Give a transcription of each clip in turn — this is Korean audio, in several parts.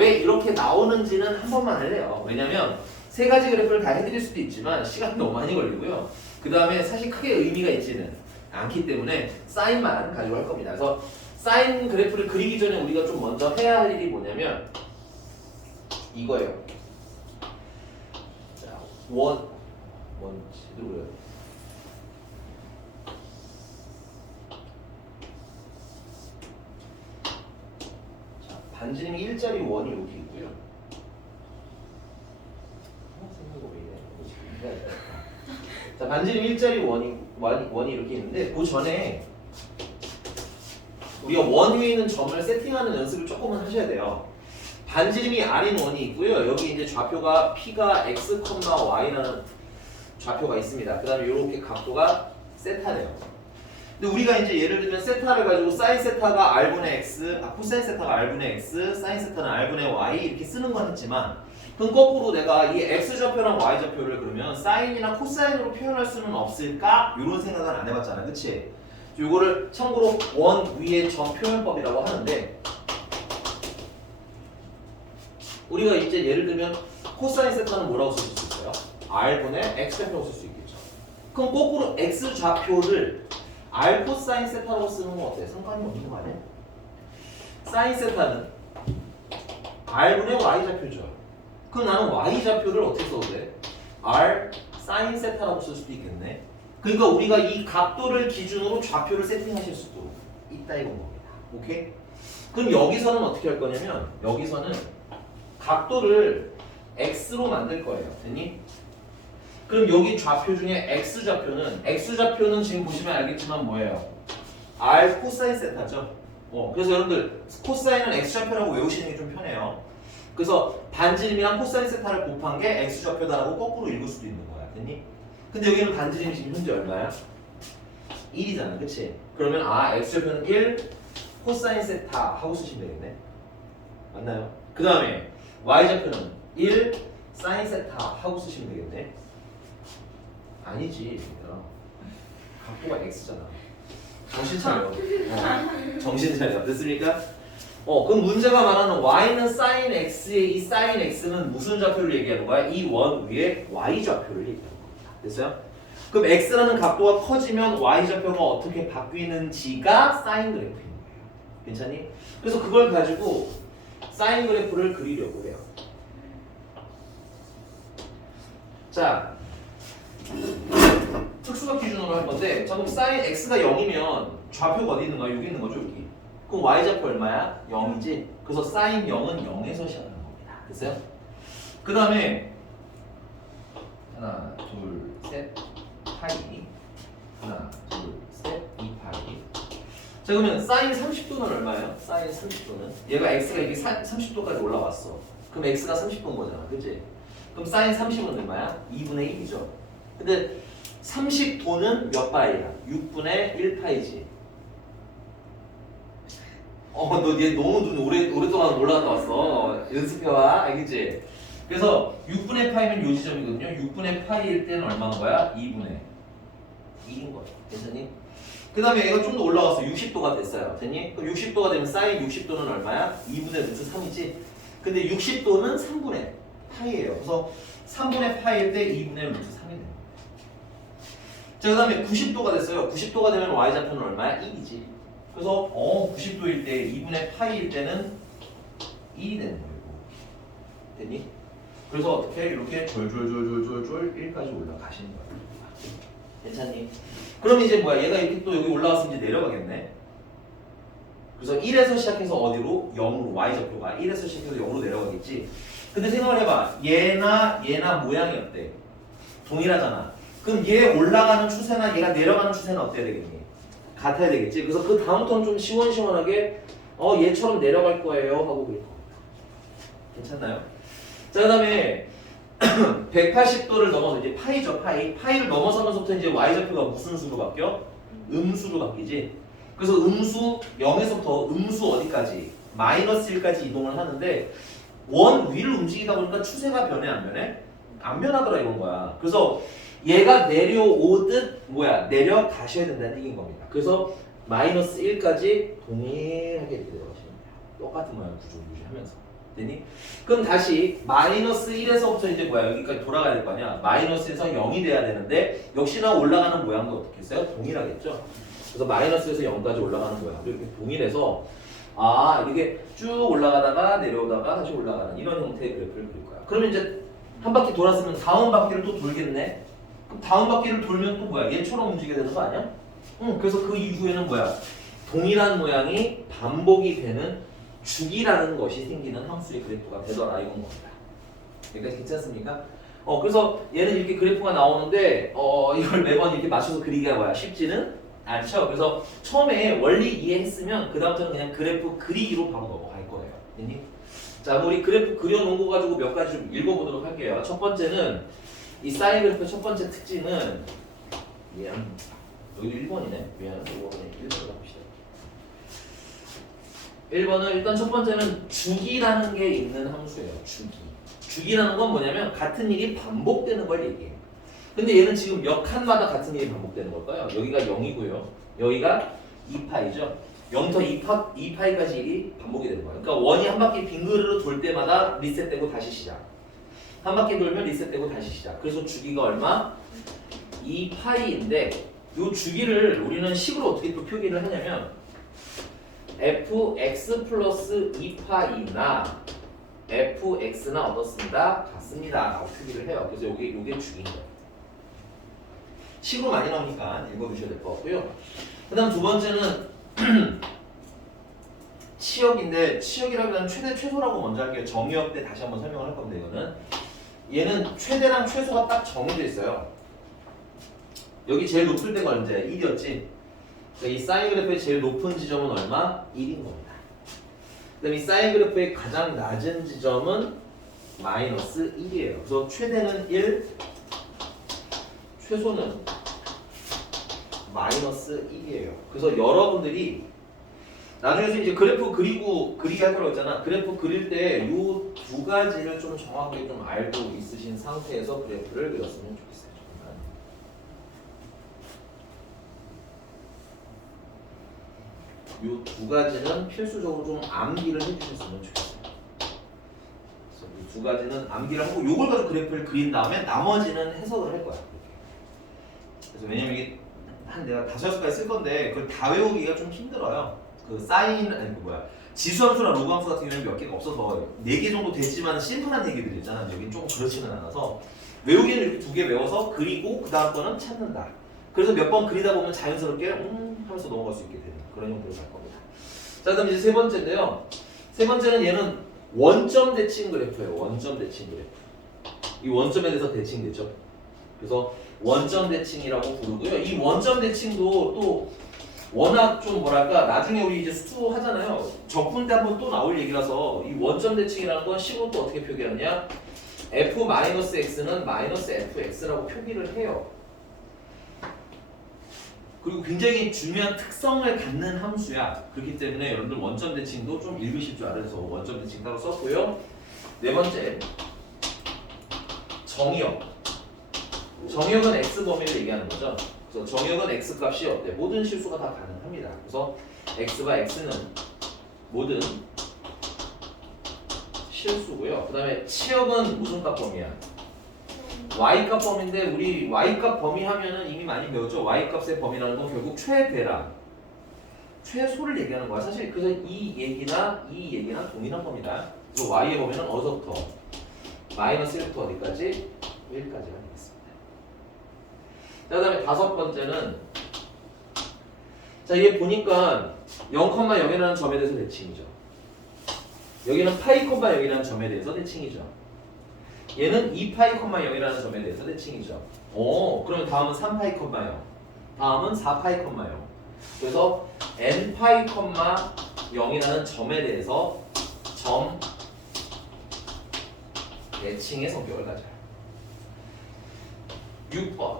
왜 이렇게 나오는지는 한 번만 할래요. 왜냐면 세 가지 그래프를 다 해드릴 수도 있지만 시간이 너무 많이 걸리고요. 그 다음에 사실 크게 의미가 있지는 않기 때문에 사인만 가지고 할 겁니다. 그래서 사인 그래프를 그리기 전에 우리가 좀 먼저 해야 할 일이 뭐냐면 이거예요. 자, 원 제대로 그려요. 자, 반지름이 1짜리 원이 이렇게 있고요. 자, 반지름 1짜리 원이 이렇게 있는데 그 전에 우리가 원 위에 있는 점을 세팅하는 연습을 조금은 하셔야 돼요. 반지름이 R인 원이 있고요. 여기 이제 좌표가 P가 X, Y라는 좌표가 있습니다. 그 다음에 이렇게 각도가 세타래요. 근데 우리가 이제 예를 들면 세타를 가지고 사인 세타가 R분의 X, 코사인 세타가 R분의 X, 사인 세타는 R분의 Y 이렇게 쓰는 건 했지만 그럼 거꾸로 내가 이 X좌표랑 Y좌표를 그러면 사인이나 코사인으로 표현할 수는 없을까? 이런 생각은 안 해봤잖아. 그치? 요거를 참고로 원 위의 점 표현법이라고 하는데 우리가 이제 예를 들면 코사인 세타는 뭐라고 쓸 수 있어요? R분의 X좌표라고 쓸 수 있겠죠. 그럼 거꾸로 X좌표를 R 코사인 세타라고 쓰는 건 어때? 상관이 없는 거 아니야? 사인 세타는 R분의 Y좌표죠. 그럼 나는 Y좌표를 어떻게 써도 돼? R 사인 세타라고 쓸 수도 있겠네. 그러니까 우리가 이 각도를 기준으로 좌표를 세팅하실 수도 있다 이건 겁니다. 오케이? 그럼 여기서는 어떻게 할 거냐면 여기서는 각도를 X로 만들 거예요. 됐니? 그럼 여기 좌표 중에 X좌표는 지금 보시면 알겠지만 뭐예요? R 코사인 세타죠. 그래서 여러분들 코사인은 X좌표라고 외우시는 게 좀 편해요. 그래서 반지름이랑 코사인 세타를 곱한 게 X좌표다라고 거꾸로 읽을 수도 있는 거야. 됐니? 근데 여기는 반지름이 지금 현재 얼마야? 1이잖아. 그치? 그러면 X좌표는 1 코사인 세타 하고 쓰시면 되겠네. 맞나요? 그 다음에 Y좌표는 1 사인 세타 하고 쓰시면 되겠네. 아니지. 각도가 X잖아. 정신 차려. 정신 차려. 됐습니까? 그럼 문제가 말하는 Y는 사인 X의 이 사인 X는 무슨 좌표를 얘기하는 거야? 이 원 위에 Y좌표를 얘기하는 겁니다. 됐어요? 그럼 X라는 각도가 커지면 Y좌표가 어떻게 바뀌는지가 사인 그래프인 거예요. 괜찮니? 그래서 그걸 가지고 사인 그래프를 그리려고 해요. 자, 특수각 기준으로 할 건데, 자 그럼 사인 x가 0이면 좌표가 어디 있는 거야? 여기 있는 거죠, 여기. 그럼 y좌표 얼마야? 0이지. 그래서 사인 0은 0에서 시작하는 겁니다. 됐어요? 그 다음에 하나, 둘, 셋, 파이. 하나, 둘, 셋, 2파이. 자 그러면 사인 30도는 얼마예요? 사인 30도는 얘가 x가 이게 30도까지 올라왔어. 그럼 x가 30도인 거잖아, 그치? 그럼 사인 30은 얼마야? 2분의 1이죠. 근데 30도는 몇 파이야? 6분의 1파이지. 너 얘 너무 눈 오랫동안 올라갔다 왔어. 연습해와, 알겠지? 그래서 6분의 파이면 요 지점이거든요. 6분의 파이일 때는 얼마인 거야? 2분의 1인 거야. 괜찮니? 그 다음에 얘가 좀 더 올라갔어. 60도가 됐어요. 됐니? 그럼 60도가 되면 사인 60도는 얼마야? 2분의 루트 3이지. 근데 60도는 3분의 파이예요. 그래서 3분의 파이일 때 2분의 루트 3이 돼요. 자, 그 다음에 90도가 됐어요. 90도가 되면 y좌표는 얼마야? 1이지. 그래서 90도일 때 2분의 파이일 때는 1이 되는 거예요. 됐니? 그래서 어떻게 이렇게 졸졸졸졸졸졸 1까지 올라가시는 거예요. 괜찮니? 그럼 이제 뭐야? 얘가 이렇게 또 여기 올라왔으면 이제 내려가겠네. 그래서 1에서 시작해서 어디로? 0으로. y좌표가 1에서 시작해서 0으로 내려가겠지. 근데 생각을 해봐. 얘나 모양이 어때? 동일하잖아. 그럼 얘 올라가는 추세나 얘가 내려가는 추세는 어때야 되겠니? 같아야 되겠지. 그래서 그 다음부터는 좀 시원시원하게 얘처럼 내려갈 거예요 하고 그럴 겁니다. 괜찮나요? 자, 그 다음에 180도를 넘어서 이제 파이죠. 파이를 넘어서면서부터 이제 y좌표가 무슨 수로 바뀌어? 음수로 바뀌지. 그래서 음수 0에서부터 음수 어디까지? 마이너스 1까지 이동을 하는데 원 위를 움직이다 보니까 추세가 변해 안 변해? 안 변하더라 이건 거야. 그래서 얘가 내려오듯 내려가셔야 된다는 얘기인 겁니다. 그래서 마이너스 1까지 동일하게 이렇게 내려가시면 돼요. 똑같은 모양 구조 유지하면서. 됐니? 그럼 다시 마이너스 1에서부터 이제 뭐야? 여기까지 돌아가야 될 거 아니야? 마이너스에서 0이 돼야 되는데 역시나 올라가는 모양도 어떻게 했어요? 동일하겠죠? 그래서 마이너스에서 0까지 올라가는 모양도 이렇게 동일해서 이게 쭉 올라가다가 내려오다가 다시 올라가는 이런 형태의 그래프를 그릴 거야. 그러면 이제 한 바퀴 돌았으면 다음 바퀴를 또 돌겠네? 그럼 다음 바퀴를 돌면 또 뭐야? 얘처럼 움직여야 되는 거 아니야? 그래서 그 이후에는 뭐야? 동일한 모양이 반복이 되는 주기라는 것이 생기는 함수의 그래프가 되더라 이건 겁니다. 여기까지 괜찮습니까? 그래서 얘는 이렇게 그래프가 나오는데 이걸 매번 이렇게 맞춰서 그리기가 뭐야? 쉽지는 않죠. 그래서 처음에 원리 이해했으면 그 다음부터는 그냥 그래프 그리기로 바로 넘어갈 거예요. 됐니? 자, 우리 그래프 그려놓은 거 가지고 몇 가지 좀 읽어보도록 할게요. 첫 번째는 이 사인 그래프 첫 번째 특징은 여기 1번이네. 미안해. 이거 그냥 1번으로 합시다. 1번은 일단 첫 번째는 주기라는 게 있는 함수예요. 주기라는 건 뭐냐면 같은 일이 반복되는 걸 얘기해요. 근데 얘는 지금 몇 칸마다 같은 일이 반복되는 걸까요? 여기가 0이고요. 여기가 2파이죠. 0부터 2파이까지 일이 반복이 되는 거예요. 그러니까 원이 한 바퀴 빙그르르 돌 때마다 리셋되고 다시 시작. 한 바퀴 돌면 리셋되고 다시 시작. 그래서 주기가 얼마? 2파이인데 이 주기를 우리는 식으로 어떻게 또 표기를 하냐면 fx 플러스 2파이나 fx나 어떻습니다? 같습니다. 라고 표기를 해요. 그래서 요게 주기인 거예요. 식으로 많이 나오니까 읽어두셔야 될 것 같고요. 그 다음 두 번째는 치역인데 치역이라기보다는 최대 최소라고 먼저 할게요. 정의역 때 다시 한번 설명을 할 건데 이거는 얘는 최대랑 최소가 딱 정해져 있어요. 여기 제일 높을 때가 언제? 1이었지? 이 사인 그래프의 제일 높은 지점은 얼마? 1인 겁니다. 그 다음에 이 사인 그래프의 가장 낮은 지점은 마이너스 1이에요. 그래서 최대는 1, 최소는 마이너스 1이에요. 그래서 여러분들이 나중에서 이제 그래프 그리기 할 거라고 했잖아. 그래프 그릴 때 이 두 가지를 좀 정확하게 좀 알고 있으신 상태에서 그래프를 그렸으면 좋겠어요. 이 두 가지는 필수적으로 좀 암기를 해주셨으면 좋겠어요. 그래서 이 두 가지는 암기를 하고 요걸 가지고 그래프를 그린 다음에 나머지는 해석을 할 거야. 그래서 왜냐면 이게 한 내가 5-6가지 쓸 건데 그걸 다 외우기가 좀 힘들어요. 그 사인 아니 그 뭐야 지수함수나 로그함수 같은 경우는 몇 개가 없어서 4개 정도 됐지만 심플한 얘기들이 있잖아. 여긴 좀 그렇지는 않아서 외우기는 이렇게 2개 외워서 그리고 그 다음 거는 찾는다. 그래서 몇 번 그리다 보면 자연스럽게 하면서 넘어갈 수 있게 되는 그런 형태로 갈 겁니다. 자, 그다음 이제 세 번째인데요. 세 번째는 얘는 원점 대칭 그래프예요. 원점 대칭 그래프. 이 원점에 대해서 대칭되죠. 그래서 원점 대칭이라고 부르고요. 이 원점 대칭도 또 워낙 좀 뭐랄까 나중에 우리 이제 수투 하잖아요. 적분 때 한번 또 나올 얘기라서 이 원점 대칭이라는 건 식으로 또 어떻게 표기하느냐? f-x는 -fx라고 표기를 해요. 그리고 굉장히 중요한 특성을 갖는 함수야. 그렇기 때문에 여러분들 원점 대칭도 좀 읽으실 줄 알아서 원점 대칭 따로 썼고요. 네 번째 정의역. 정의역은 x 범위를 얘기하는 거죠. 그래서 정의역은 x 값이 어때? 모든 실수가 다 가능합니다. 그래서 x가 x는 모든 실수고요. 그 다음에 치역은 무슨 값 범위야? y값 범위인데 우리 y값 범위 하면은 이미 많이 배웠죠. y값의 범위라는 건 결국 최대랑 최소를 얘기하는 거야. 사실 그래서 이 얘기나 동일한 겁니다. 그래서 y의 범위는 어디서부터? -1부터 어디까지? 1까지가 되겠습니다. 자, 그 다음에 다섯 번째는 자, 얘 보니까 0,0이라는 점에 대해서 대칭이죠. 여기는 파이, 0이라는 점에 대해서 대칭이죠. 얘는 2파이, 0이라는 점에 대해서 대칭이죠. 그러면 다음은 3파이, 0. 다음은 4파이, 0. 그래서 n파이, 0이라는 점에 대해서 점 대칭의 성격을 가져요. 6번.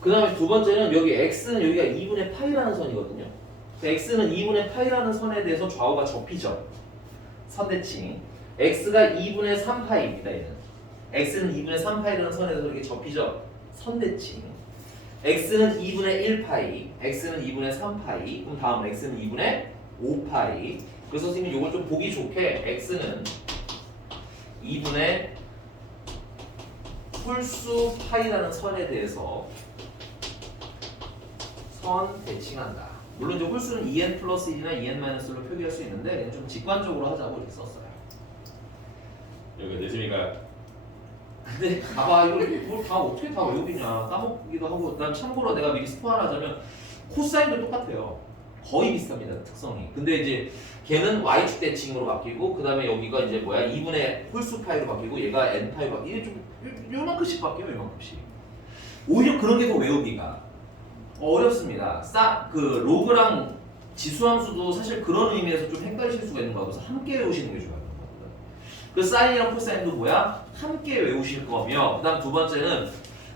그 다음에 두 번째는 여기 x는 여기가 2분의 파이라는 선이거든요. x는 2분의 파이라는 선에 대해서 좌우가 접히죠. 선대칭. x가 2분의 3파이입니다. 얘는 x는 2분의 3파이라는 선에 대해서 이렇게 접히죠. 선대칭. x는 2분의 1파이, x는 2분의 3파이. 그럼 다음 x는 2분의 5파이. 그래서 선생님이 이걸 좀 보기 좋게 x는 2분의 홀수 파이라는 선에 대해서 선 대칭한다. 물론 이제 홀수는 2n 플러스 1이나 2n 마이너스 1로 표기할 수 있는데 그냥 좀 직관적으로 하자고 이렇게 썼어요. 여기가 됐습니까? 근데 봐봐 이걸 다 어떻게 다 외우겠냐 까먹기도 하고 난 참고로 내가 미리 스포 하나 하자면 코사인도 똑같아요. 거의 비슷합니다 특성이. 근데 이제 걔는 y축 대칭으로 바뀌고 그 다음에 여기가 이제 뭐야 2분의 홀수 파이로 바뀌고 얘가 n 파이로 바뀌고 이게 좀 요만큼씩 바뀌어요 요만큼씩. 오히려 그런 게 더 외우기가 어렵습니다. 그 로그랑 지수함수도 사실 그런 의미에서 좀 헷갈리실 수가 있는 거라서 함께 외우시는 게 좋아요. 그 사인이랑 코사인도 뭐야? 함께 외우실 거며 그 다음 두 번째는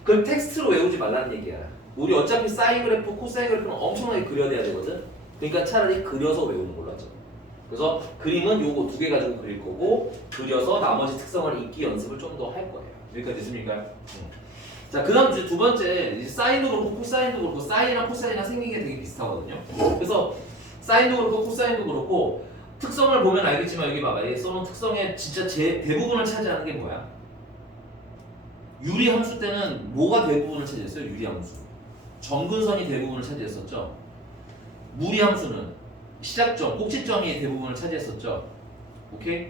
그걸 텍스트로 외우지 말라는 얘기야. 우리 어차피 사인 그래프, 코사인 그래프는 엄청나게 그려내야 되거든. 그러니까 차라리 그려서 외우는 걸로 하죠. 그래서 그림은 요거 두 개 가지고 그릴 거고 그려서 나머지 특성을 읽기 연습을 좀 더 할 거예요. 여기까지 됐습니까? 자, 그 다음 이제 두 번째 이제 사인도 그렇고 코사인도 그렇고 사인이랑 코사인이랑 생긴 게 되게 비슷하거든요. 그래서 사인도 그렇고 코사인도 그렇고 특성을 보면 알겠지만 여기 봐봐. 여기 써놓은 특성의 진짜 대부분을 차지하는 게 뭐야? 유리함수 때는 뭐가 대부분을 차지했어요? 유리함수. 점근선이 대부분을 차지했었죠. 무리함수는 시작점, 꼭지점이 대부분을 차지했었죠. 오케이?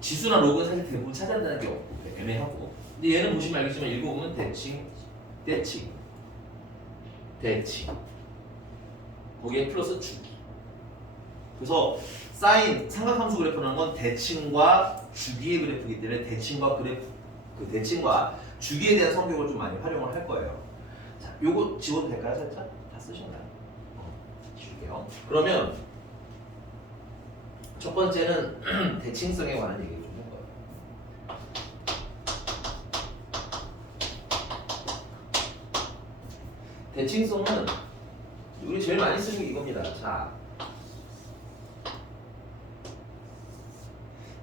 지수나 로그는 사실 대부분 차지한다는 게 없고 애매하고. 근데 얘는 보시면 알겠지만 읽어보면 대칭, 대칭, 대칭. 거기에 플러스 주기. 그래서 사인 삼각함수 그래프라는 건 대칭과 주기의 그래프이기 때문에 대칭과 그 대칭과 주기에 대한 성격을 좀 많이 활용을 할 거예요. 자, 요거 지워도 될까요, 살짝? 다 쓰셨나요? 지울게요. 그러면 첫 번째는 대칭성에 관한 얘기를 좀 할 거예요. 대칭성은 우리 제일 많이 쓰는 게 이겁니다. 자.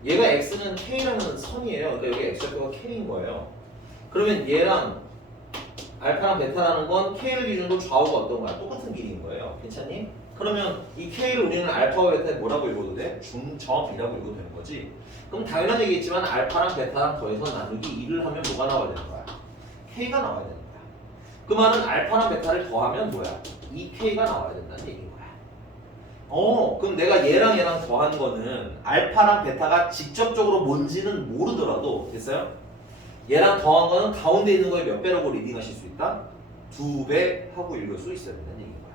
얘가 x는 k라는 선이에요. 그러니까 여기 x좌표가 k인 거예요. 그러면 얘랑 알파랑 베타라는 건 k를 기준으로 좌우가 어떤 거야? 똑같은 길이인 거예요. 괜찮니? 그러면 이 k를 우리는 알파와 베타에 뭐라고 읽어도 돼? 중점이라고 읽어도 되는 거지. 그럼 당연한 얘기겠지만 알파랑 베타랑 더해서 나누기 2를 하면 뭐가 나와야 되는 거야? k가 나와야 되는 거야. 그 말은 알파랑 베타를 더하면 뭐야? 2k가 나와야 된다는 얘기인 거야. 그럼 내가 얘랑 더한 거는 알파랑 베타가 직접적으로 뭔지는 모르더라도 됐어요? 얘랑 더한 거는 가운데 있는 거에 몇 배라고 리딩하실 수 있다? 2배 하고 읽을 수 있어야 된다는 얘기인 거야.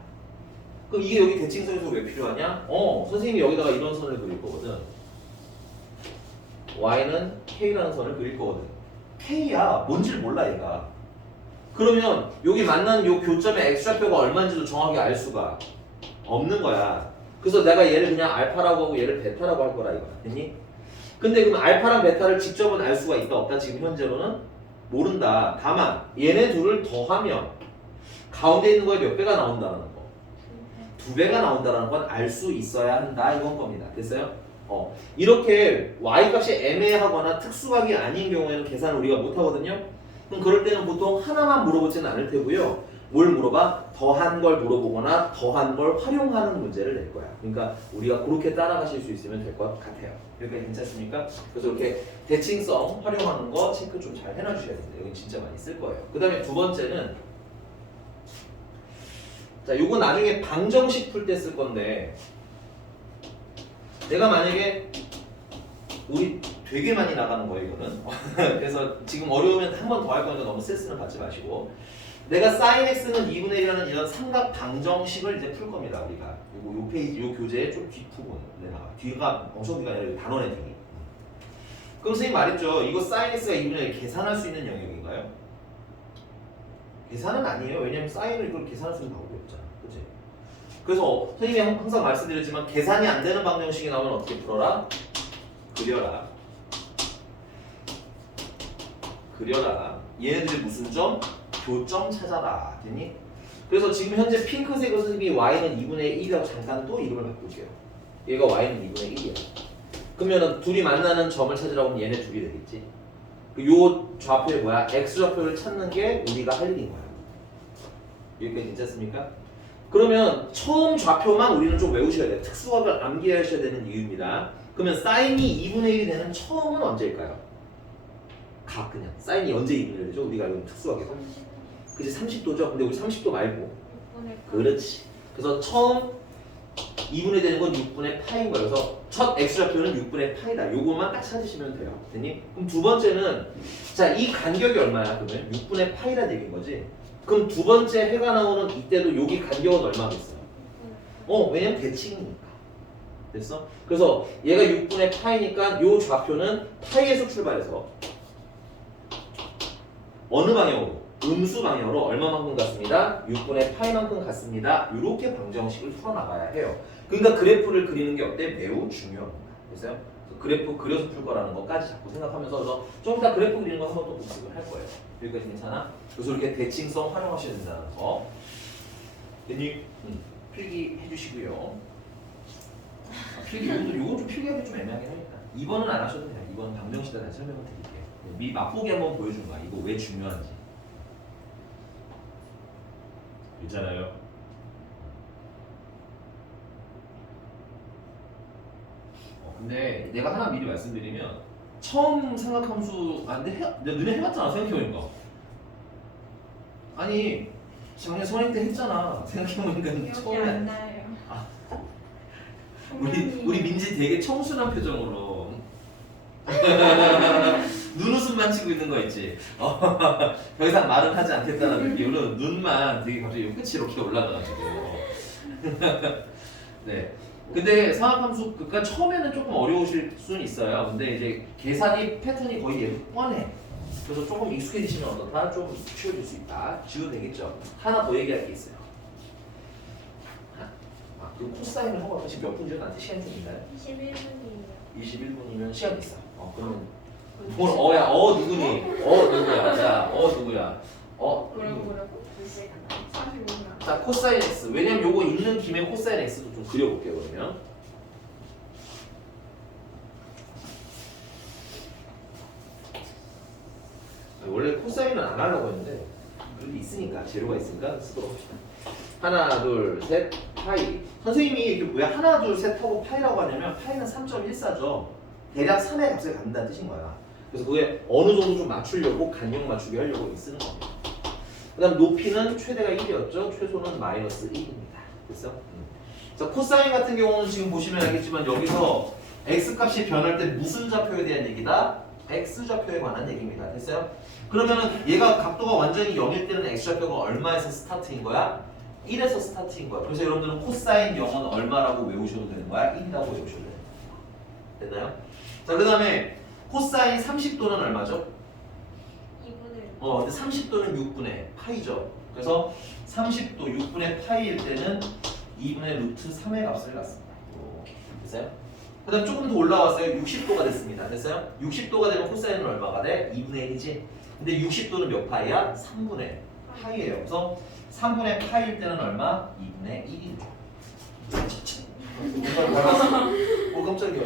그럼 이게 여기 대칭선에서 왜 필요하냐? 선생님이 여기다가 이런 선을 그릴 거거든. y는 k라는 선을 그릴 거거든. k야 뭔지를 몰라 얘가. 그러면 여기 만나는 요 교점의 x좌표가 얼마인지도 정확히 알 수가 없는 거야. 그래서 내가 얘를 그냥 알파라고 하고 얘를 베타라고 할 거라 이거야. 됐니? 근데 그럼 알파랑 베타를 직접은 알 수가 있다 없다 지금 현재로는 모른다. 다만 얘네 둘을 더하면 가운데 있는 거에 몇 배가 나온다는 거. 2배가 나온다는 건 알 수 있어야 한다 이건 겁니다. 됐어요? 이렇게 y 값이 애매하거나 특수각이 아닌 경우에는 계산을 우리가 못 하거든요. 그럼 그럴 때는 보통 하나만 물어보지는 않을 테고요. 뭘 물어봐? 더한 걸 물어보거나 더한 걸 활용하는 문제를 낼 거야. 그러니까 우리가 그렇게 따라가실 수 있으면 될 것 같아요. 여기까지 괜찮습니까? 그래서 이렇게 대칭성 활용하는 거 체크 좀 잘 해놔 주셔야 됩니다. 여기 진짜 많이 쓸 거예요. 그 다음에 두 번째는 자, 요거 나중에 방정식 풀 때 쓸 건데 내가 만약에 우리 되게 많이 나가는 거예요 이거는. 그래서 지금 어려우면 한 번 더 할 거니까 너무 스트레스는 받지 마시고 내가 sin x는 2분의 1이라는 이런 삼각 방정식을 이제 풀 겁니다 우리가. 요 페이지 요 교재의 좀 뒷부분 내가 뒤가 엄청 뒤가 아니라 단원의 뒤. 그럼 선생님 말했죠. 이거 sin x가 2분의 1 계산할 수 있는 영역인가요? 계산은 아니에요. 왜냐면 sin을 이걸 계산할 수 있는 방법이 없잖아. 그치? 그래서 선생님이 항상 말씀드렸지만 계산이 안 되는 방정식이 나오면 어떻게 풀어라? 그려라. 그려라. 얘네들이 무슨 점? 교점 찾아라. 됐니? 그래서 지금 현재 핑크색으로 선생님이 y는 2분의 1이라고 잠깐 또 이름을 바꿀게요. 얘가 y는 2분의 1이야. 그러면 둘이 만나는 점을 찾으라고 하면 얘네 둘이 되겠지. 요 좌표에 뭐야? x좌표를 찾는 게 우리가 할 일인 거야. 여기까지 괜찮습니까? 그러면 처음 좌표만 우리는 좀 외우셔야 돼요. 특수각을 암기하셔야 되는 이유입니다. 그러면 사인이 2분의 1이 되는 처음은 언제일까요? 각 그냥 사인이 언제 2분의 1 되죠? 우리가 알고 있는 특수하게 그치 30도죠? 근데 우리 30도 말고 그렇지. 그래서 처음 2분의 되는 건 6분의 파인 거예요. 그래서 첫 x좌표는 6분의 파이다. 요것만 딱 찾으시면 돼요. 됐니? 그럼 두 번째는 자, 이 간격이 얼마야? 그러면 6분의 파이라는 얘기인 거지. 그럼 두 번째 해가 나오는 이때도 여기 간격은 얼마겠어요? 왜냐면 대칭이니까. 됐어? 그래서 얘가 6분의 파이니까 요 좌표는 파이에서 출발해서 어느 방향으로? 음수 방향으로 얼마만큼 갔습니다? 6분의 파이만큼 갔습니다. 이렇게 방정식을 풀어나가야 해요. 그러니까 그래프를 그리는 게 어때? 매우 중요합니다. 됐어요? 그래프 그려서 풀 거라는 것까지 자꾸 생각하면서 그래서 좀 이따 그래프 그리는 거 한번 또 복습을 할 거예요. 여기까지 괜찮아? 그래서 이렇게 대칭성 활용하셔야 된다는 거. 됐니? 필기 해주시고요. 필기 요거 좀 필기하기 좀 애매하긴 하니까 2번은 안 하셔도 돼요. 2번은 방정식에 대한 설명을 드릴게요. 미 맛보기 한번 보여준 거야. 이거 왜 중요한지. 있잖아요. 근데 내가 하나 미리 말씀드리면 처음 삼각함수 근데 너네 해봤잖아 생각해보니까. 아니 작년 선행 때 했잖아. 생각해보니까 기억이 처음에 안 나요. 우리 민지 되게 청순한 표정으로 눈웃음만 치고 있는 거 있지. 더 이상 말은 하지 않겠다는 느낌으로 눈만 되게 갑자기 끝이 이렇게 올라가가지고. 네. 근데 상학함수 그러니까 처음에는 조금 어려우실 수는 있어요. 근데 이제 계산이 패턴이 거의 얘도 뻔해. 그래서 조금 익숙해지시면 어떻다? 좀 쉬워질 수 있다. 지워도 되겠죠. 하나 더 얘기할 게 있어요. 그 코사인을 하고 지금 몇 분 전에 시간 좀 있나요? 21분이에요. 21분이면 시간 있어. 그러면 뭘 어야 누구니? 누구야? 자, 누구야? 뭐라고? 45분. 자, 코사인 x. 왜냐면 요거 있는 김에 코사인 x도 좀 그려볼게요. 그러면 원래 코사인은 안 하려고 했는데 그래도 있으니까 재료가 있으니까 쓰도록 합시다. 하나, 둘, 셋, 파이. 선생님이 이렇게 왜 하나, 둘, 셋 하고 파이라고 하냐면 파이는 3.14죠. 대략 3의 값을 갖는다는 뜻인 거야. 그래서 그게 어느 정도 좀 맞추려고 간격 맞추기 하려고 쓰는 겁니다. 그 다음 높이는 최대가 1이었죠. 최소는 마이너스 1입니다. 됐어? 자, 코사인 같은 경우는 지금 보시면 알겠지만 여기서 x값이 변할 때 무슨 좌표에 대한 얘기다? x좌표에 관한 얘기입니다. 됐어요? 그러면은 얘가 각도가 완전히 0일 때는 x좌표가 얼마에서 스타트인 거야? 1에서 스타트인 거야. 그래서 여러분들은 코사인 0은 얼마라고 외우셔도 되는 거야? 1이라고 외우셔도 되는 거야. 됐나요? 자, 그 다음에 코사인 30도는 얼마죠? 2분의 근데 30도는 6분의 파이죠. 그래서 30도 6분의 파이일 때는 2분의 루트 3의 값을 갖습니다. 됐어요? 그 다음 조금 더 올라왔어요. 60도가 됐습니다. 됐어요? 60도가 되면 코사인은 얼마가 돼? 2분의 1이지? 근데 60도는 몇 파이야? 3분의 파이예요. 그래서 3분의 파이일 때는 얼마? 2분의 1이죠. 깜짝이야.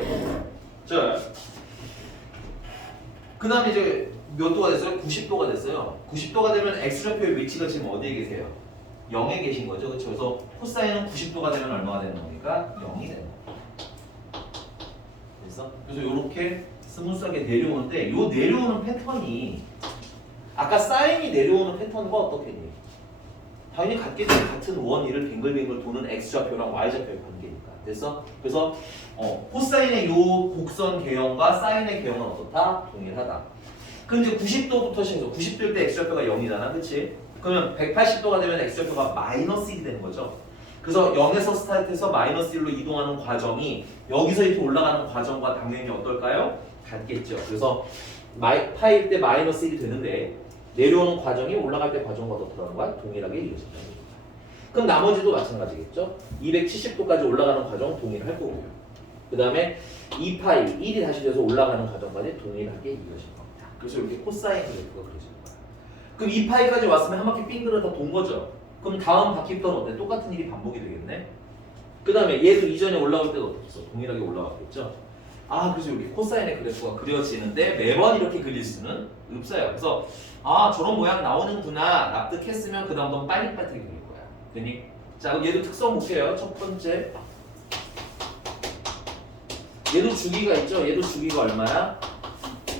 자, 그 다음에 이제 몇 도가 됐어요? 90도가 됐어요. 90도가 되면 x좌표의 위치가 지금 어디에 계세요? 0에 계신 거죠. 그렇죠? 그래서 코사인은 90도가 되면 얼마가 되는 겁니까? 0이 되는 거예요. 그래서 이렇게 스무스하게 내려오는데 요 내려오는 패턴이 아까 사인이 내려오는 패턴과 어떻겠니? 당연히 같겠지. 같은 원위를 뱅글뱅글 도는 x좌표랑 y좌표의 관계니까. 됐어? 그래서 코사인의 요 곡선 개형과 사인의 개형은 어떻다? 동일하다. 그럼 이제 90도부터 시작해서 90도일 때 x좌표가 0이잖아. 그치? 그러면 180도가 되면 x좌표가 마이너스 1이 되는 거죠. 그래서 0에서 스타트해서 마이너스 1로 이동하는 과정이 여기서 이렇게 올라가는 과정과 당연히 어떨까요? 같겠죠. 그래서 파일 때 마이너스 1이 되는데 내려오는 과정이 올라갈 때 과정과 어떻다는 거야? 동일하게 이루어진다는 거예요. 그럼 나머지도 마찬가지겠죠? 270도까지 올라가는 과정 동일할 거고요. 그 다음에 2파이 1이 다시 돼서 올라가는 과정까지 동일하게 이루어질 겁니다. 그래서 이렇게 코사인 그래프가 그려지는 거야. 그럼 2파이까지 왔으면 한 바퀴 빙그를 다 돈 거죠. 그럼 다음 바퀴부터는 어때? 똑같은 일이 반복이 되겠네. 그 다음에 얘도 이전에 올라올 때도 어떻겠어? 동일하게 올라왔겠죠. 그래서 이렇게 코사인의 그래프가 그려지는데 매번 이렇게 그릴 수는 없어요. 그래서 저런 모양 나오는구나 납득했으면 그 다음부터 빨리빨리 그릴 거야. 되니? 자, 그럼 얘도 특성 볼게요. 첫 번째 얘도 주기가 있죠? 얘도 주기가 얼마야?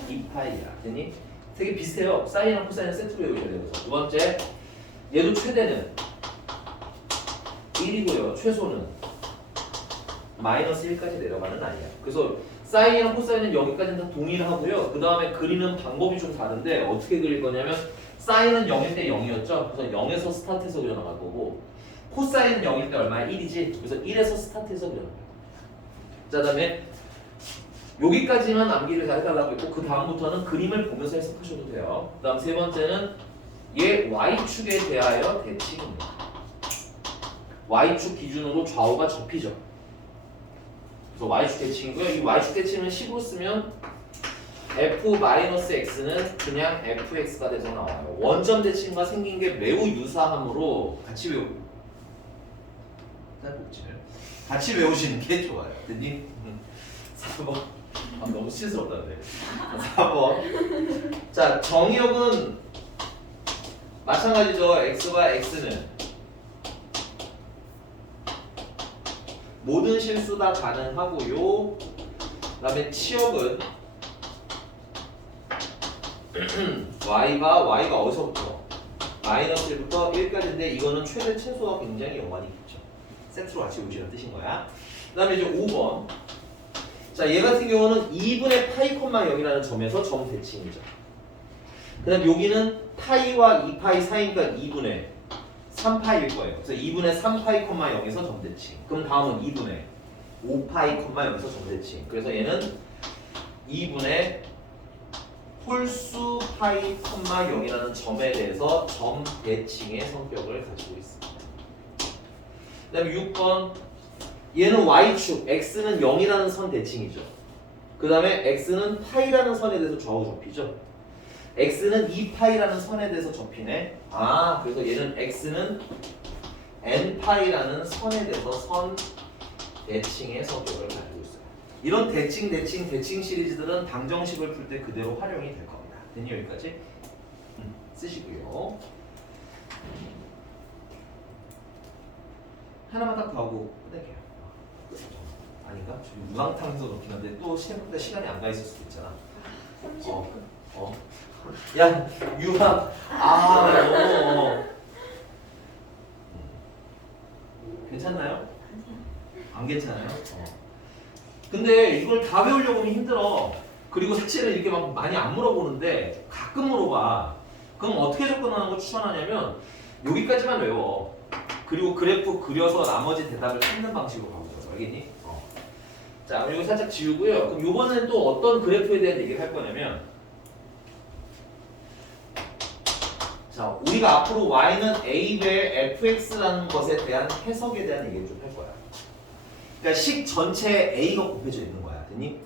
2파이야. 됐니? 되게 비슷해요. 사인이랑 코사인은 세트로 외우셔야 돼요. 두 번째, 얘도 최대는 1이고요. 최소는 마이너스 1까지 내려가는 아니야. 그래서 사인이랑 코사인은 여기까지는 다 동일하고요. 그 다음에 그리는 방법이 좀 다른데 어떻게 그릴 거냐면 사인은 0일 때 0이었죠. 그래서 0에서 스타트해서 그려나갈 거고 코사인은 0일 때 얼마야? 1이지. 그래서 1에서 스타트해서 그려나갈 거야. 자, 그 다음에 여기까지만 암기를 잘 해달라고 했고 그 다음부터는 그림을 보면서 해석하셔도 돼요. 그 다음 세 번째는 얘 Y축에 대하여 대칭입니다. Y축 기준으로 좌우가 접히죠. 그래서 Y축 대칭이고요. 이 Y축 대칭은 식으로 쓰면 F-X는 그냥 FX가 돼서 나와요. 원점 대칭과 생긴 게 매우 유사하므로 같이 외우시는 게 좋아요. 됐니? 4번. 아, 너무 스트레스럽다는데. 4번. 자, 정의역은 마찬가지죠. X와 X는 모든 실수 다 가능하고요. 그 다음에 치역은 Y가 어디서부터? 마이너스 1부터 1까지인데 이거는 최대 최소와 굉장히 연관이 있죠. 세트로 같이 오시는 뜻인 거야. 그 다음에 이제 5번. 자, 얘 같은 경우는 2분의 파이 콤마 0이라는 점에서 점 대칭이죠. 그 다음 여기는 파이와 2파이 사이니까 2분의 3파이일 거예요. 그래서 2분의 3파이 콤마 0에서 점 대칭. 그럼 다음은 2분의 5파이 콤마 0에서 점 대칭. 그래서 얘는 2분의 홀수 파이 콤마 0이라는 점에 대해서 점 대칭의 성격을 가지고 있습니다. 그 다음에 6번. 얘는 Y축, X는 0이라는 선 대칭이죠. 그 다음에 X는 파이라는 선에 대해서 좌우 접히죠. X는 2파이라는 선에 대해서 접히네. 아, 그래서 얘는 X는 N파이라는 선에 대해서 선 대칭의 성격을 가지고 있어요. 이런 대칭 시리즈들은 방정식을 풀 때 그대로 활용이 될 겁니다. 됐니? 여기까지? 쓰시고요. 하나만 딱 더 하고 끝낼게요. 아닌가? 지금 우당탕에서 놓긴 한데 또 시험때 시간이 안 가 있을 수도 있잖아. 30분. 야, 유학. 괜찮나요? 안 괜찮아요? 근데 이걸 다 외우려고 하면 힘들어. 그리고 사실은 이렇게 막 많이 안 물어보는데 가끔 물어봐. 그럼 어떻게 접근하는 거 추천하냐면 여기까지만 외워. 그리고 그래프 그려서 나머지 대답을 찾는 방식으로 가보자. 알겠니? 자, 이거 살짝 지우고요. 그럼 이번엔 또 어떤 그래프에 대한 얘기를 할 거냐면, 자, 우리가 앞으로 y는 a배 fx라는 것에 대한 해석에 대한 얘기를 좀 할 거야. 그러니까 식 전체에 a가 곱해져 있는 거야. 됐니?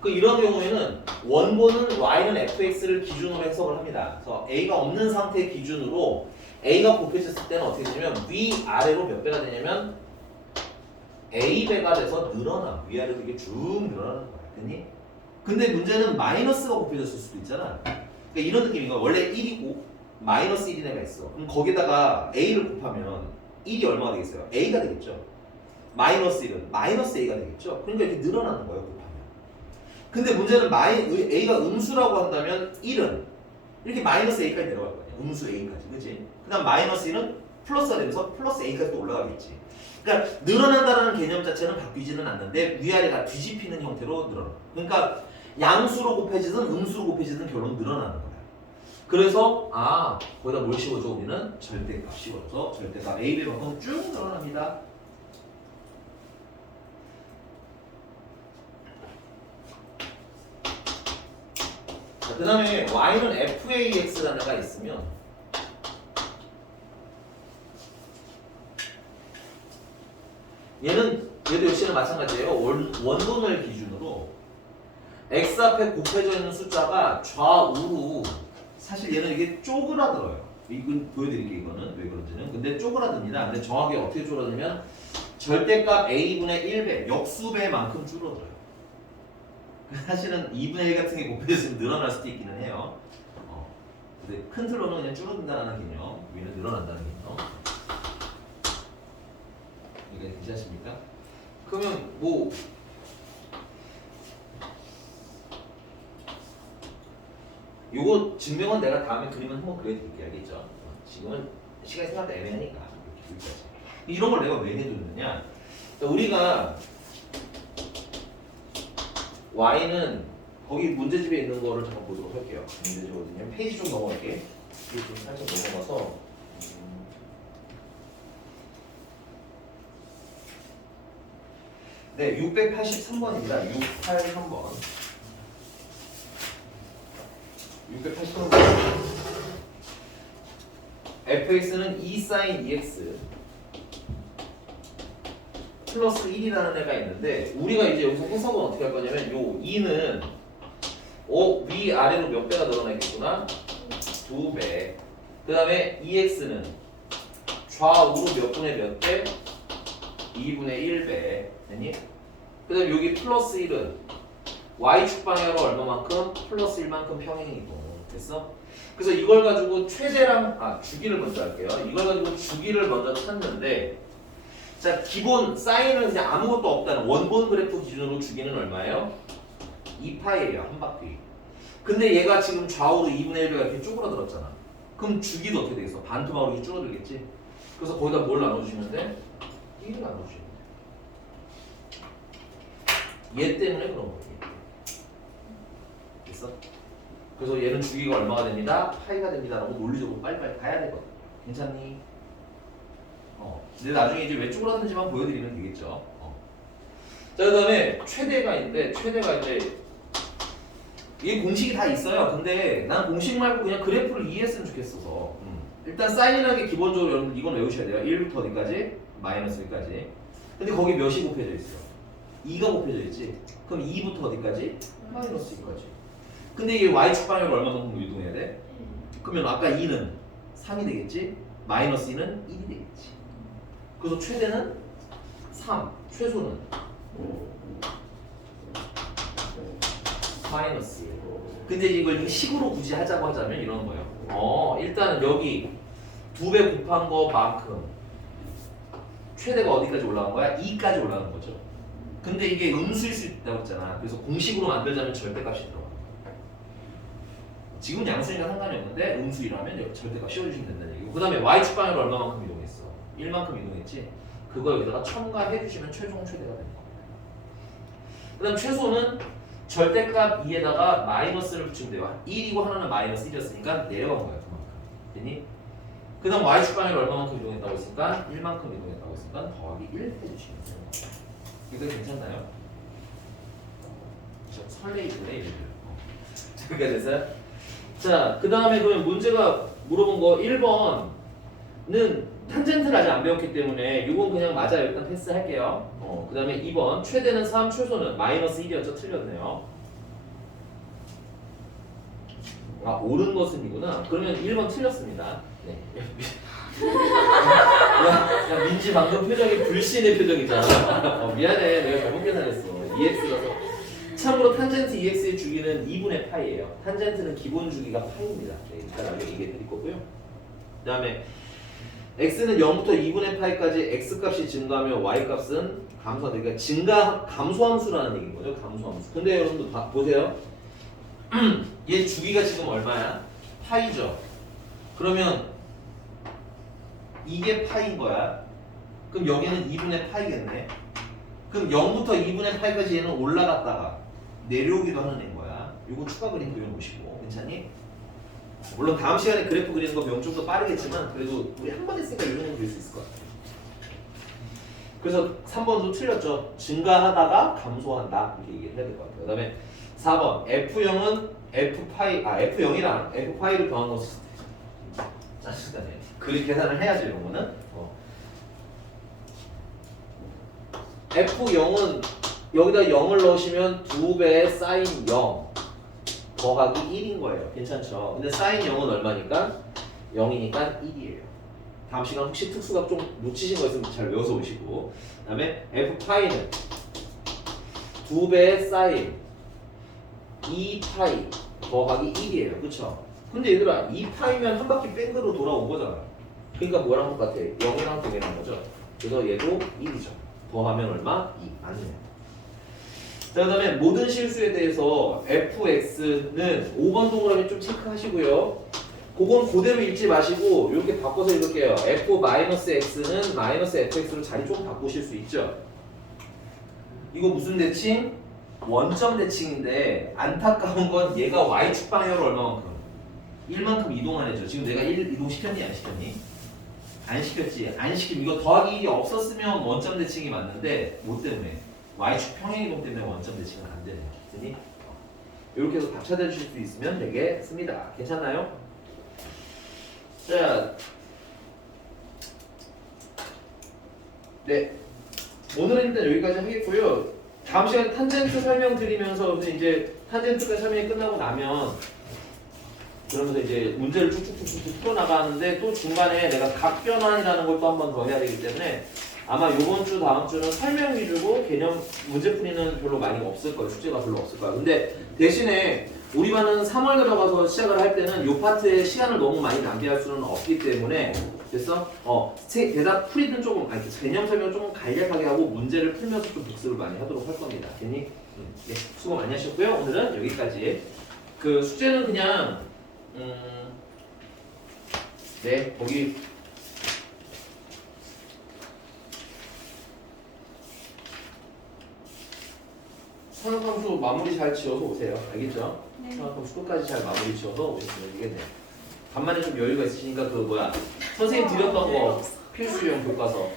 그 이런 경우에는 원본은 y는 fx를 기준으로 해석을 합니다. 그래서 a가 없는 상태 기준으로 a가 곱해졌을 때는 어떻게 되냐면 위아래로 몇 배가 되냐면 a배가 돼서 늘어나. 위아래로 이게 쭉 늘어나는 거야. 됐니? 근데 문제는 마이너스가 곱해졌을 수도 있잖아. 그러니까 이런 느낌인 거야. 원래 1이고 마이너스 1인 애가 있어. 그럼 거기다가 a를 곱하면 1이 얼마가 되겠어요? a가 되겠죠. 마이너스 1은 마이너스 a가 되겠죠. 그러니까 이렇게 늘어나는 거예요. 곱하면. 근데 문제는 a가 음수라고 한다면 1은 이렇게 마이너스 a까지 내려갈 거 아니야. 음수 a까지. 그치? 그 다음 마이너스 1은 플러스가 되면서 플러스 a까지 또 올라가겠지. 그러니까 늘어난다는 개념 자체는 바뀌지는 않는데 위아래가 뒤집히는 형태로 늘어나. 그러니까 양수로 곱해지든 음수로 곱해지든 결론은 늘어나는 거야. 그래서 거기다 뭘 씌워줘? 우리는 절대값 씌워줘서 절대값 a배만큼 쭉 늘어납니다. 자, 그 다음에 y는 fax라는 애가 있으면 얘도 역시는 마찬가지예요. 원본을 기준으로 x 앞에 곱해져 있는 숫자가 좌우로 사실 얘는 이게 쪼그라들어요. 이건 보여드릴게요. 이거는 왜 그런지는. 근데 쪼그라듭니다. 근데 정확히 어떻게 쪼그라들면 절대값 a분의 1배 역수배만큼 줄어들어요. 사실은 2분의 1 같은 게 곱해졌으면 늘어날 수도 있기는 해요. 근데 큰 틀로는 그냥 줄어든다는 개념, 위는 늘어난다는 개념. 이게 괜찮으십니까? 그러면 뭐 요거 증명은 내가 다음에 그림을 한번 그려드릴게. 알겠죠? 지금은 시간이 생각보다 애매하니까 여기까지. 이런 걸 내가 왜 해줬느냐? 우리가 y는 거기 문제집에 있는 거를 잠깐 보도록 할게요. 문제집거든요. 페이지 좀 넘어갈게. 페이지 좀 살짝 넘어가서 네, 683번입니다. 683번. 683번. fx는 2 sin 2x 플러스 1이라는 애가 있는데 우리가 이제 여기서 해석은 어떻게 할 거냐면 요 2는 위아래로 몇 배가 늘어나 있겠구나? 2배. 그 다음에 2x는 좌우로 몇 분의 몇 배? 2분의 1배. 됐니? 그 다음에 여기 플러스 1은 y축 방향으로 얼마만큼? 플러스 1만큼 평행이고. 됐어? 그래서 이걸 가지고 최대랑 주기를 먼저 할게요. 이걸 가지고 주기를 먼저 찾는데 자 기본 사인은 그냥 아무것도 없다는 원본 그래프 기준으로 주기는 얼마예요? 2파이예요. 한 바퀴. 근데 얘가 지금 좌우로 2분의 1배가 이렇게 쪼그라들었잖아. 그럼 주기도 어떻게 되겠어? 반토막으로 이렇게 줄어들겠지? 그래서 거기다 뭘 나눠주시면 돼? 1을 나눠주시면 돼. 얘 때문에 그런 거예요. 됐어? 그래서 얘는 주기가 얼마가 됩니다? 파이가 됩니다. 라고 논리적으로 빨리빨리 가야 되거든. 괜찮니? 근데 나중에 이제 왜 쪼그라드는지만 보여드리면 되겠죠. 자, 그 다음에 최대가 있는데, 최대가 이제, 이게 공식이 다 있어요. 근데 난 공식 말고 그냥 그래프를 이해했으면 좋겠어서. 일단 사인이라는 게 기본적으로 여러분 이건 외우셔야 돼요. 1부터 어디까지? 마이너스 1까지. 근데 거기 몇이 곱해져 있어? 2가 곱해져 있지? 그럼 2부터 어디까지? 마이너스 2까지. 근데 이게 y축 방향으로 얼마만큼 이동해야 돼? 그러면 아까 2는 3이 되겠지? 마이너스 2는 1이 되겠지. 그래서 최대는 3, 최소는 마이너스 1. 근데 이걸 식으로 굳이 하자고 하자면 이런 거예요. 일단은 여기 2배 곱한 거만큼 최대가 어디까지 올라간 거야? 2까지 올라간 거죠. 근데 이게 음수일 수 있다고 했잖아. 그래서 공식으로 만들자면 절대값이 들어가. 지금 양수니까 상관이 없는데 음수이라면 절대값 씌워주시면 된다는 얘기고. 그 다음에 y축 방향으로 얼마만큼 이동했어? 1만큼 이동했지? 그거 여기다가 첨가해 주시면 최종 최대가 되는 겁니다. 그 다음 최소는 절대값 2에다가 마이너스를 붙이면 돼요. 1이고 하나는 마이너스 1이었으니까 내려간 거야. 그만큼. 됐니? 그 다음 y축 방향으로 얼마만큼 이동했다고 했으니까 1만큼 이동했다고 했으니까 더하기 1 해주시면 돼요. 이거 괜찮나요? 설레이네 얘들. 여기가 됐어요? 자, 그 다음에 그러면 문제가 물어본 거 1번은 탄젠트를 아직 안 배웠기 때문에 이건 그냥 맞아요. 일단 패스할게요. 그 다음에 2번 최대는 3, 최소는 마이너스 1이었죠. 틀렸네요. 옳은 것은 이구나. 그러면 1번 틀렸습니다. 네. 야, 민지 방금 표정이 불신의 표정이잖아. 미안해. 내가 잘못 계산했어. 2x라서. 참고로 탄젠트 2x의 주기는 2분의 파이예요. 탄젠트는 기본 주기가 파이입니다. 네, 이따 나중에 얘기해 드릴 거고요. 그 다음에 x는 0부터 2분의 파이까지 x값이 증가하면 y값은 감소하니까 감소함수라는 얘기인 거죠. 감소함수. 근데 여러분들 보세요. 얘 주기가 지금 얼마야? 파이죠. 그러면 이게 파이인 거야. 그럼 여기는 2분의 파이겠네. 그럼 0부터 2분의 파이까지 얘는 올라갔다가 내려오기도 하는 애인 거야. 요거 추가 그림 그려보시고. 괜찮니? 물론 다음 시간에 그래프 그리는 거 좀 더 빠르겠지만 그래도 우리 한 번 했으니까 이 정도는 그릴 수 있을 것 같아요. 그래서 3번도 틀렸죠. 증가하다가 감소한다. 이렇게 얘기를 해야 될 것 같아요. 그 다음에 4번 F0은 F0이랑 F파이를 더한 것을 짜증나네. 그렇게 계산을 해야죠. 이런 거는. F0은 여기다 0을 넣으시면 2배 사인 0 더하기 1인 거예요. 괜찮죠? 근데 사인 0은 얼마니까? 0이니까 1이에요. 다음 시간 혹시 특수가 좀 놓치신 거 있으면 잘 외워서 오시고. 그 다음에 F파이는 2배 사인 2파이 더하기 1이에요. 그쵸? 근데 얘들아 2파이면 한 바퀴 뺑그로 돌아온 거잖아. 그러니까 뭐랑 똑같아? 0이랑 동일한 거죠. 그래서 얘도 1이죠. 더하면 얼마? 2. 아니에요. 자, 그다음에 모든 실수에 대해서 fx는 5번 동그라미 좀 체크하시고요. 그건 그대로 읽지 마시고 이렇게 바꿔서 읽을게요. f-x는 마이너스 fx로 자리 좀 바꾸실 수 있죠. 이거 무슨 대칭? 원점 대칭인데 안타까운 건 얘가 y축 방향으로 얼마만큼? 1만큼 이동 안 해줘. 지금 내가 1 이동 시켰니 안 시켰니? 안 시켰지. 안 시키면 이거 더하기 1이 없었으면 원점 대칭이 맞는데 뭐 때문에? y축 평행 이동 때문에 원점 대칭은 안 되네요. 됐니? 이렇게 해서 답 찾아주실 수 있으면 되겠습니다. 괜찮나요? 자, 네. 오늘은 일단 여기까지 하겠고요. 다음 시간에 탄젠트 설명드리면서 이제 탄젠트가 설명이 끝나고 나면 그러면서 이제 문제를 쭉쭉쭉쭉 풀어나가는데 또 중간에 내가 각변환이라는 걸 또 한 번 더 해야 되기 때문에 아마 요번 주 다음 주는 설명 위주고 개념 문제풀이는 별로 많이 없을 거예요. 숙제가 별로 없을 거예요. 근데 대신에 우리 반은 3월 들어가서 시작을 할 때는 요 파트에 시간을 너무 많이 낭비할 수는 없기 때문에 됐어? 대답 풀이는 조금 아니 개념 설명 조금 간략하게 하고 문제를 풀면서 좀 복습을 많이 하도록 할 겁니다. 됐니? 네, 수고 많이 하셨고요. 오늘은 여기까지. 그 숙제는 그냥 네, 거기 산업함수 마무리 잘 지어서 오세요. 알겠죠? 네. 산업함수 끝까지 잘 마무리 지어서 오시면 되겠네요. 간만에 좀 여유가 있으시니까 그 뭐야 선생님 드렸던 거 필수형 교과서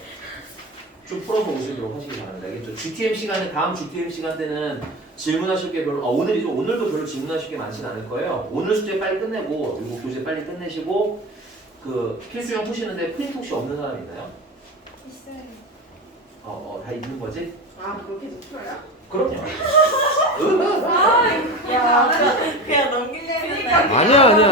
쭉 풀어서 오시도록 하시기 바랍니다. 알겠죠? GTM 시간에 다음 GTM 시간 때는 질문하실 게 별로 오늘도 별로 질문하실 게 많지는 않을 거예요. 오늘 숙제 빨리 끝내고 그리고 교재 빨리 끝내시고 그 필수형 푸시는데 프린트 혹시 없는 사람 있나요? 있어요. 다 있는 거지? 아 그렇게 풀어요? 그럼요. 야, 그냥 넘기려는. 아니야.